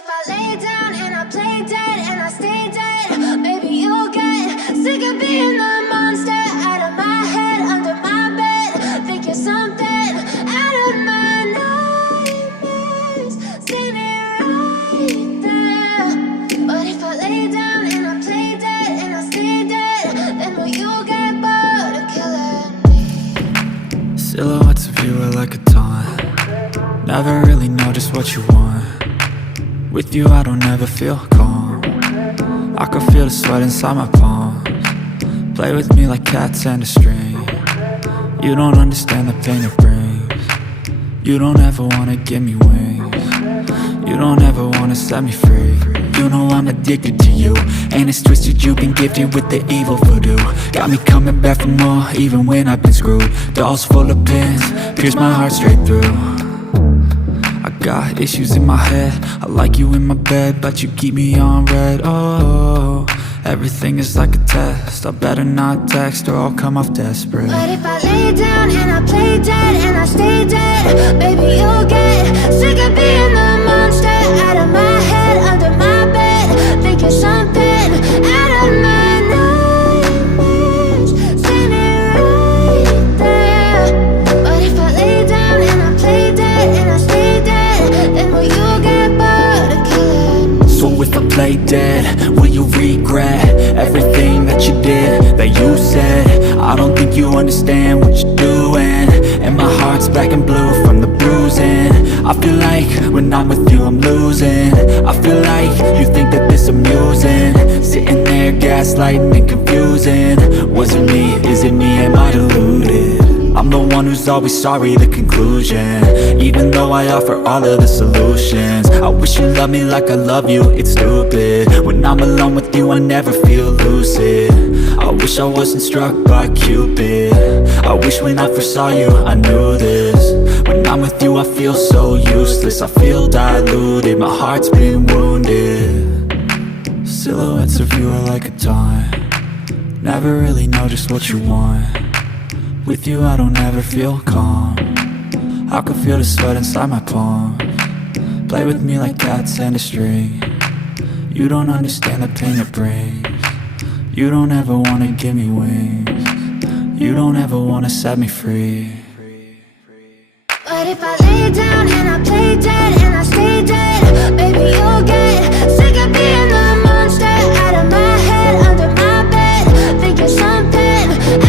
if I lay down and I play dead and I stay dead, maybe you'll get sick of being the monster out of my head, under my bed. Think you're something out of my nightmares, standing right there. But if I lay down and I play dead and I stay dead, then will you get bored of killing me? Silhouettes of you are like a taunt. Never really know just what you want. With you I don't ever feel calm. I can feel the sweat inside my palms. Play with me like cats and a string. You don't understand the pain it brings. You don't ever wanna give me wings. You don't ever wanna set me free. You know I'm addicted to you, and it's twisted, you've been gifted with the evil voodoo. Got me coming back for more, even when I've been screwed. Dolls full of pins, pierce my heart straight through. I got issues in my head, I like you in my bed, but you keep me on red. Oh, everything is like a test, I better not text or I'll come off desperate. But if I lay down and I play dead and I stay dead, baby you'll get sick of being the monster out of my head, under my bed. Think you're something out of my nightmares, standing right there. But if I lay down and I play dead and I stay dead, then will you get bored of killing me? So if I play dead, will you regret everything that you did, that you said? I don't think you understand what you're doing, and my heart's black and blue from the bruising. I feel like when I'm with you I'm losing. I feel like you think that this amusing, sitting there gaslighting and confusing. Was it me? Is it me? Am I deluded? I'm the one who's always sorry, the conclusion, even though I offer all of the solutions. I wish you loved me like I love you, it's stupid. When I'm alone with you I never feel lucid. I wish I wasn't struck by Cupid. I wish when I first saw you I knew this. When I'm with you I feel so useless, I feel diluted, my heart's been wounded. Silhouettes of you are like a taunt. Never really know just what you want. With you I don't ever feel calm. I can feel the sweat inside my palms. Play with me like cats and a string. You don't understand the pain it brings. You don't ever wanna give me wings. You don't ever wanna set me free. But if I lay down and I play dead and I stay dead, baby you'll get sick of being the monster out of my head, under my bed. Think you're something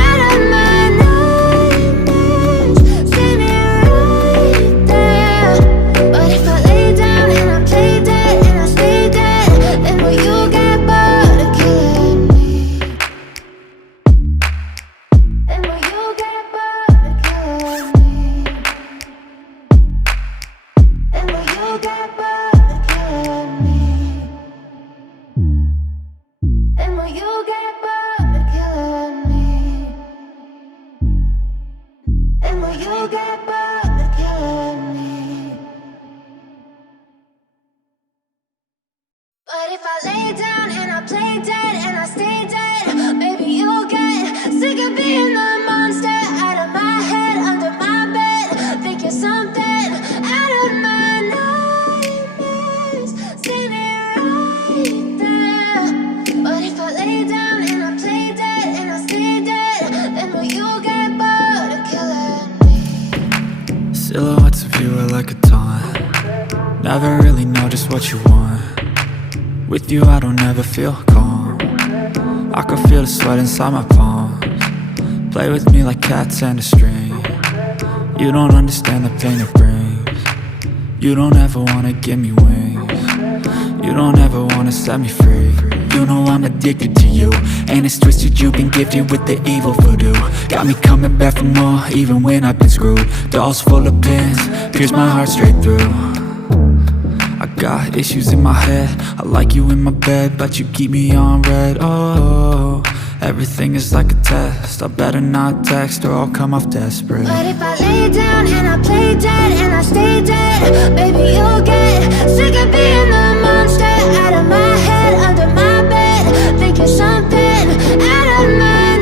out of my nightmares, standing right there. But if I lay down and I play dead and I stay dead, then will you get bored of killing me? Then will you get bored of killing me? And will you get bored of killing me? And will you get bored of killing me? And will you get bored of killing me? But if I lay down and I play dead and I stay dead, baby you'll get sick of being the monster out of my head, under my bed. Think you're something out of my nightmares, standing right there. But if I lay down and I play dead and I stay dead, then will you get bored of killing me? Silhouettes of you are like a taunt. Never really know just what you want. With you I don't ever feel calm. I can feel the sweat inside my palms. Play with me like cats and a string. You don't understand the pain it brings. You don't ever wanna give me wings. You don't ever wanna set me free. You know I'm addicted to you, and it's twisted, you've been gifted with the evil voodoo. Got me coming back for more, even when I've been screwed. Dolls full of pins, pierce my heart straight through. I got issues in my head, I like you in my bed, but you keep me on red. Oh, everything is like a test, I better not text or I'll come off desperate. But if I lay down and I play dead and I stay dead, baby you'll get sick of being the monster out of my head, under my bed. Think you're something out of my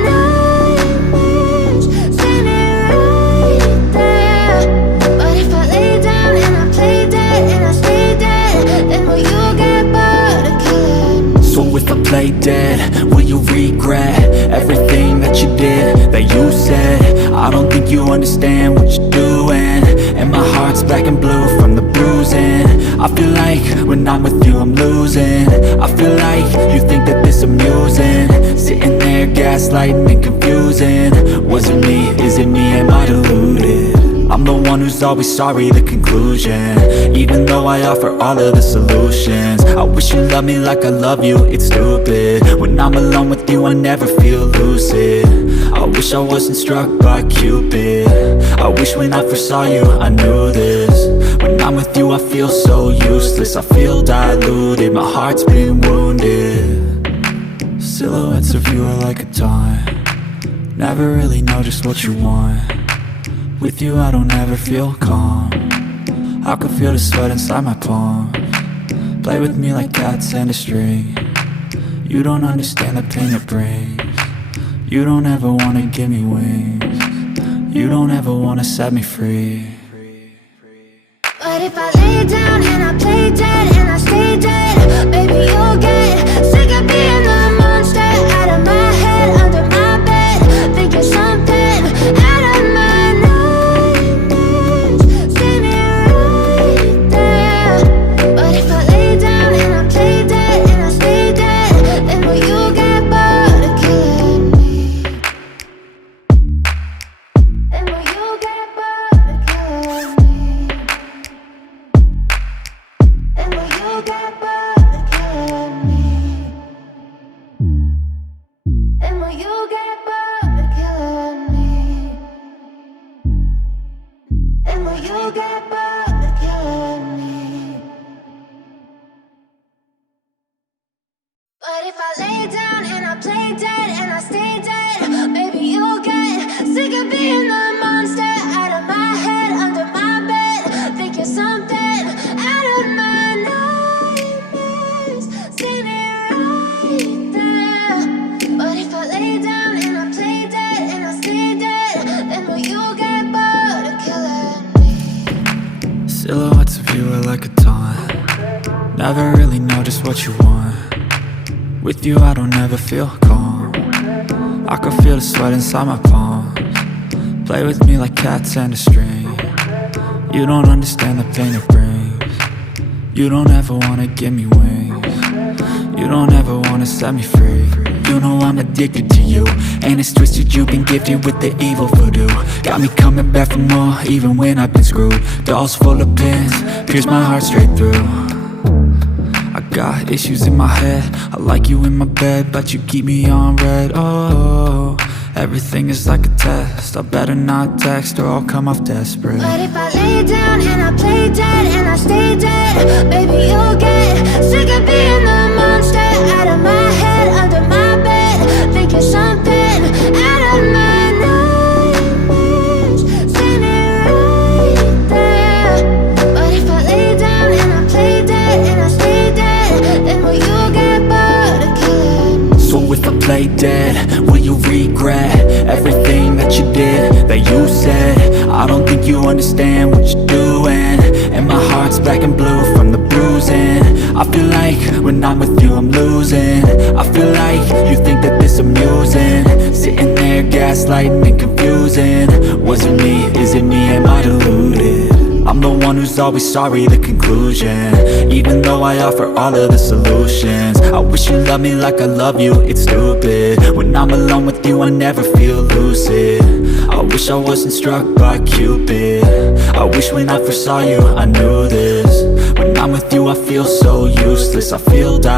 nightmares, standing right there. But if I lay down and I play dead and I stay dead, then will you play dead? Will you regret everything that you did, that you said? I don't think you understand what you're doing, and my heart's black and blue from the bruising. I feel like when I'm with you I'm losing. I feel like you think that this amusing, sitting there gaslighting and confusing. Was it me? Is it me? Am I deluded? I'm the one who's always sorry, the conclusion, even though I offer all of the solutions. I wish you loved me like I love you, it's stupid. When I'm alone with you I never feel lucid. I wish I wasn't struck by Cupid. I wish when I first saw you I knew this. When I'm with you I feel so useless, I feel diluted, my heart's been wounded. Silhouettes of you are like a taunt, never really know just what you want. With you I don't ever feel calm, I can feel the sweat inside my palms. Play with me like cats and a string. You don't understand the pain it brings. You don't ever wanna give me wings. You don't ever wanna set me free. But if I lay down and I play dead and I stay dead, baby you'll get sick of being the monster out of my head, under my bed, thinking something out of my nightmares, standing right there. But if I lay down and I play dead and I stay dead, then will you get bored of killing me? Then will you get bored of killing me? And will you get bored of killing me? And will you get bored of killing me? And will you get bored of killing me? But if I lay down and I play dead and I stay dead, baby you'll get sick of being the monster out of my head, under my bed, thinking something out of my nightmares, standing right there. But if I lay down and I play dead and I stay dead, then will you get bored of killing me? Silhouettes of you are like a taunt, never really know just what you want. With you I don't ever feel calm, I can feel the sweat inside my palms. Play with me like cats and a string. You don't understand the pain it brings. You don't ever wanna give me wings. You don't ever wanna set me free. You know I'm addicted to you, and it's twisted, you've been gifted with the evil voodoo. Got me coming back for more, even when I've been screwed. Dolls full of pins, pierce my heart straight through. I got issues in my head, I like you in my bed, but you keep me on red. Oh, everything is like a test, I better not text or I'll come off desperate. But if I lay down and I play dead and I stay dead, baby you'll get sick of being the monster out of my head, under my bed, thinking something out of my nightmares, standing right there. But if I lay down and I play dead and I stay dead, then will you get bored of killing me? So if I play dead, will you regret everything that you did, that you said? I don't think you understand what you're doing, and my heart's black and blue from the bruising. I feel like when I'm with you I'm losing. I feel like you think that this amusing, sitting there gaslighting and confusing. Was it me? Is it me? Am I deluded? I'm the one who's always sorry, the conclusion, even though I offer all of the solutions. I wish you loved me like I love you, it's stupid. When I'm alone with you I never feel lucid. I wish I wasn't struck by Cupid. I wish when I first saw you I knew this. When I'm with you I feel so useless, I feel